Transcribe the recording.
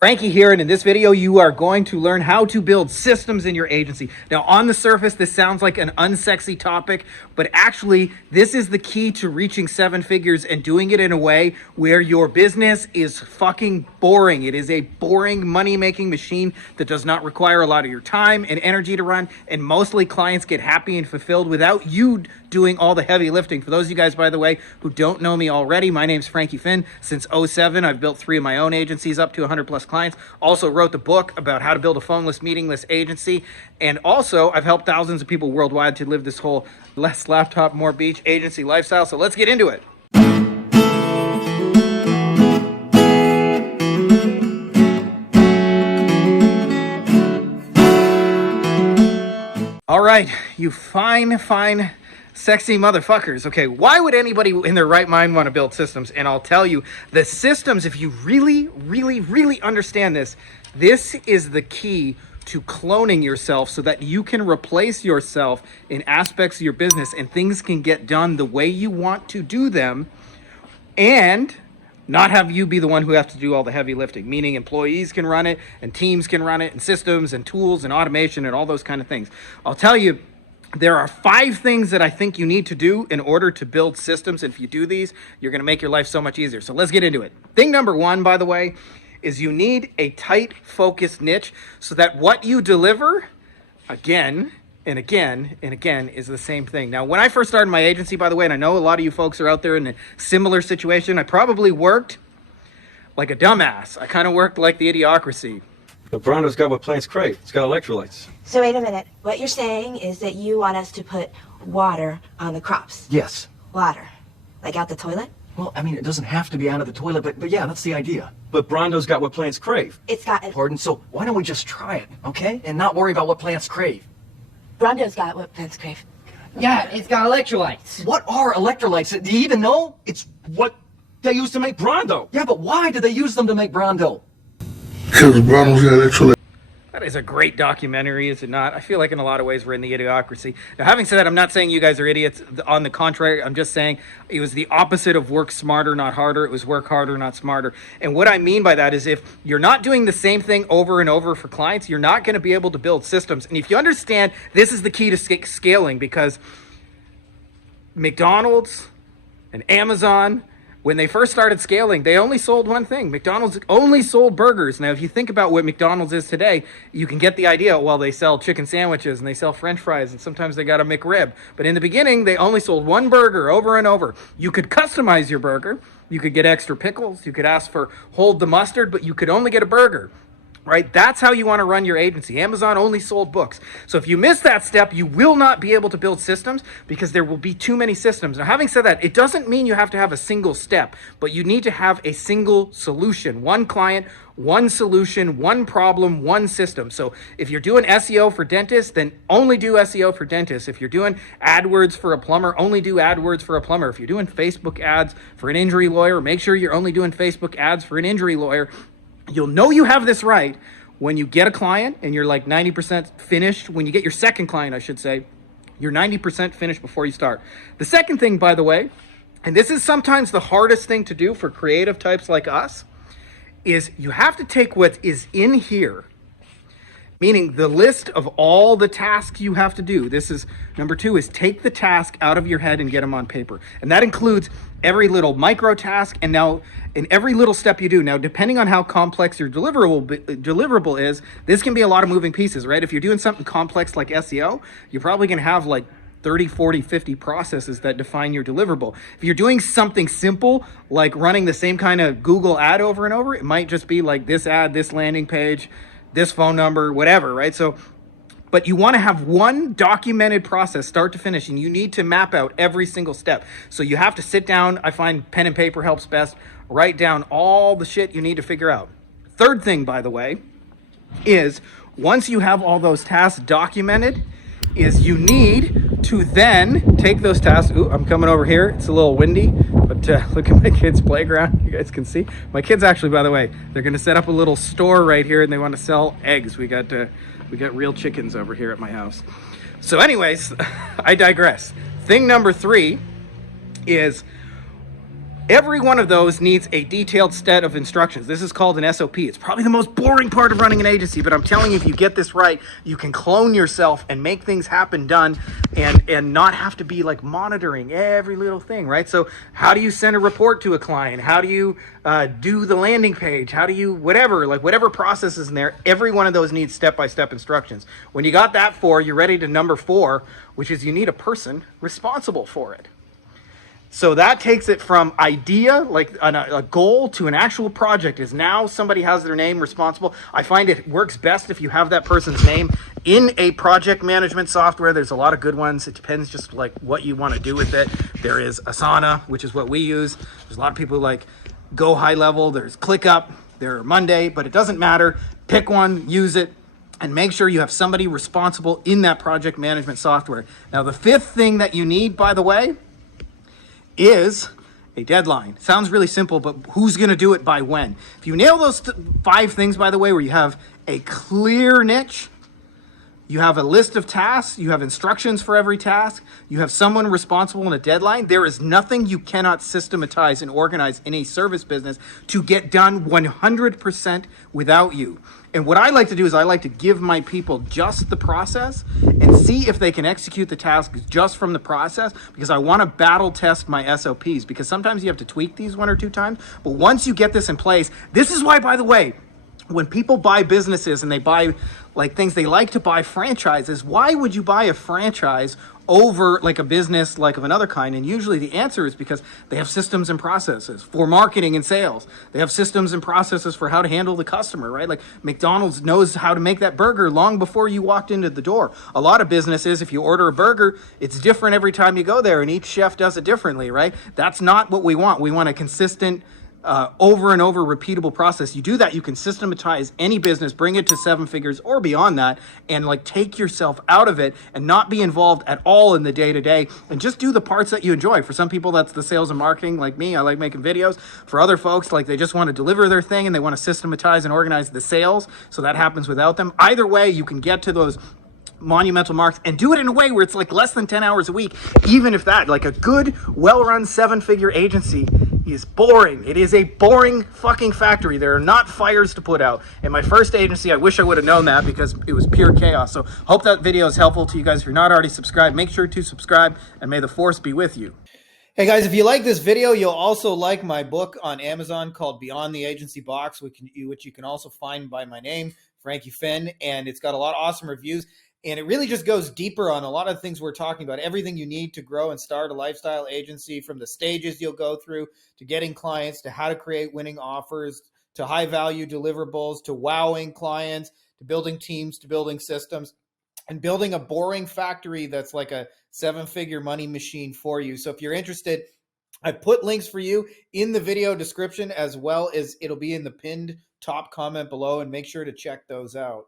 Frankie here, and in this video you are going to learn how to build systems in your agency. Now, on the surface this sounds like an unsexy topic, but actually this is the key to reaching 7 figures and doing it in a way where your business is fucking boring. It is a boring money-making machine that does not require a lot of your time and energy to run, and mostly clients get happy and fulfilled without you doing all the heavy lifting. For those of you guys, by the way, who don't know me already, my name's Frankie Finn. Since 07, I've built 3 of my own agencies up to 100 plus clients. Also wrote the book about how to build a phoneless, meetingless agency. And also, I've helped thousands of people worldwide to live this whole less laptop, more beach agency lifestyle. So let's get into it. All right, you fine, sexy motherfuckers. Okay, why would anybody in their right mind want to build systems? And I'll tell you, the systems, if you really understand this, this is the key to cloning yourself so that you can replace yourself in aspects of your business and things can get done the way you want to do them and not have you be the one who has to do all the heavy lifting, meaning employees can run it and teams can run it and systems and tools and automation and all those kind of things. I'll tell you, there are 5 things that I think you need to do in order to build systems. And if you do these, you're going to make your life so much easier. So let's get into it. Thing number 1, by the way, is you need a tight, focused niche so that what you deliver again and again and again is the same thing. Now, when I first started my agency, by the way, and I know a lot of you folks are out there in a similar situation, I probably worked like a dumbass. I kind of worked like the idiocracy. The Bronto's got what plants crave. It's got electrolytes. So wait a minute. What you're saying is that you want us to put water on the crops. Yes. Water. Like out the toilet? Well, I mean, it doesn't have to be out of the toilet, but yeah, that's the idea. But Bronto's got what plants crave. It's got... Pardon? So why don't we just try it, okay? And not worry about what plants crave. Bronto's got what plants crave. Yeah, it's got electrolytes. What are electrolytes? Do you even know? It's what they use to make Bronto. Yeah, but why do they use them to make Bronto? Because Bronto's got electrolytes. That is a great documentary, is it not? I feel like in a lot of ways we're in the idiocracy. Now, having said that, I'm not saying you guys are idiots. On the contrary, I'm just saying it was the opposite of work smarter, not harder. It was work harder, not smarter. And what I mean by that is if you're not doing the same thing over and over for clients, you're not going to be able to build systems. And if you understand, this is the key to scaling, because McDonald's and Amazon, when they first started scaling, they only sold one thing. McDonald's only sold burgers. Now, if you think about what McDonald's is today, you can get the idea. Well, they sell chicken sandwiches and they sell French fries and sometimes they got a McRib. But in the beginning, they only sold one burger over and over. You could customize your burger. You could get extra pickles. You could ask for hold the mustard, but you could only get a burger. Right? That's how you want to run your agency. Amazon only sold books. So if you miss that step, you will not be able to build systems because there will be too many systems. Now, having said that, it doesn't mean you have to have a single step, but you need to have a single solution. One client, one solution, one problem, one system. So if you're doing SEO for dentists, then only do SEO for dentists. If you're doing AdWords for a plumber, only do AdWords for a plumber. If you're doing Facebook ads for an injury lawyer, make sure you're only doing Facebook ads for an injury lawyer. You'll know you have this right when you get a client and you're like 90% finished. When you get your second client, I should say, you're 90% finished before you start. The second thing, by the way, and this is sometimes the hardest thing to do for creative types like us, is you have to take what is in here, meaning the list of all the tasks you have to do. This is number 2, is take the task out of your head and get them on paper. And that includes every little micro task and now in every little step you do. Now, depending on how complex your deliverable is, this can be a lot of moving pieces, right? If you're doing something complex like SEO, you're probably going to have like 30, 40, 50 processes that define your deliverable. If you're doing something simple, like running the same kind of Google ad over and over, it might just be like this ad, this landing page, this phone number, whatever, right? So, but you want to have one documented process, start to finish, and you need to map out every single step. So you have to sit down. I find pen and paper helps best. Write down all the shit you need to figure out. Third thing, by the way, is once you have all those tasks documented, is you need to then take those tasks. Ooh, I'm coming over here. It's a little windy, but look at my kids' playground. You guys can see. My kids actually, by the way, they're going to set up a little store right here, and they want to sell eggs. We got real chickens over here at my house. So anyways, I digress. Thing number 3 is Every one of those needs a detailed set of instructions. This is called an SOP. It's probably the most boring part of running an agency, but I'm telling you, if you get this right, you can clone yourself and make things happen done and not have to be like monitoring every little thing, right? So how do you send a report to a client? How do you do the landing page? How do you, whatever process is in there, every one of those needs step-by-step instructions. When you got that 4, you're ready to number 4, which is you need a person responsible for it. So that takes it from idea, like a goal, to an actual project. Is now somebody has their name responsible. I find it works best if you have that person's name in a project management software. There's a lot of good ones. It depends just like what you want to do with it. There is Asana, which is what we use. There's a lot of people who like Go High Level. There's ClickUp. There are Monday, but it doesn't matter. Pick one, use it, and make sure you have somebody responsible in that project management software. Now, the 5th thing that you need, by the way, is a deadline. Sounds really simple, but who's going to do it by when? If you nail those 5 things, by the way, where you have a clear niche, you have a list of tasks, you have instructions for every task, you have someone responsible and a deadline, there is nothing you cannot systematize and organize in a service business to get done 100% without you. And what I like to do is I like to give my people just the process and see if they can execute the task just from the process, because I want to battle test my SOPs, because sometimes you have to tweak these 1 or 2 times. But once you get this in place, this is why, by the way, when people buy businesses and they buy like things, they like to buy franchises. Why would you buy a franchise over like a business like of another kind? And usually the answer is because they have systems and processes for marketing and sales. They have systems and processes for how to handle the customer, right? Like McDonald's knows how to make that burger long before you walked into the door. A lot of businesses, if you order a burger, it's different every time you go there, and each chef does it differently, right? That's not what we want. We want a consistent, over and over repeatable process. You do that, you can systematize any business, bring it to 7 figures or beyond that, and like take yourself out of it and not be involved at all in the day-to-day, and just do the parts that you enjoy. For some people, that's the sales and marketing. Like me, I like making videos. For other folks, like they just want to deliver their thing and they want to systematize and organize the sales, so that happens without them. Either way, you can get to those monumental marks and do it in a way where it's like less than 10 hours a week. Even if that, like a good, well-run 7-figure agency is boring. It is a boring fucking factory. There are not fires to put out. In my first agency, I wish I would have known that, because it was pure chaos. So hope that video is helpful to you guys. If you're not already subscribed, make sure to subscribe, and may the force be with you. Hey guys, if you like this video, you'll also like my book on Amazon called Beyond the Agency Box, which you can also find by my name, Frankie Finn, and it's got a lot of awesome reviews. And it really just goes deeper on a lot of things we're talking about, everything you need to grow and start a lifestyle agency, from the stages you'll go through to getting clients, to how to create winning offers, to high value deliverables, to wowing clients, to building teams, to building systems, and building a boring factory that's like a 7-figure money machine for you. So if you're interested, I put links for you in the video description, as well as it'll be in the pinned top comment below, and make sure to check those out.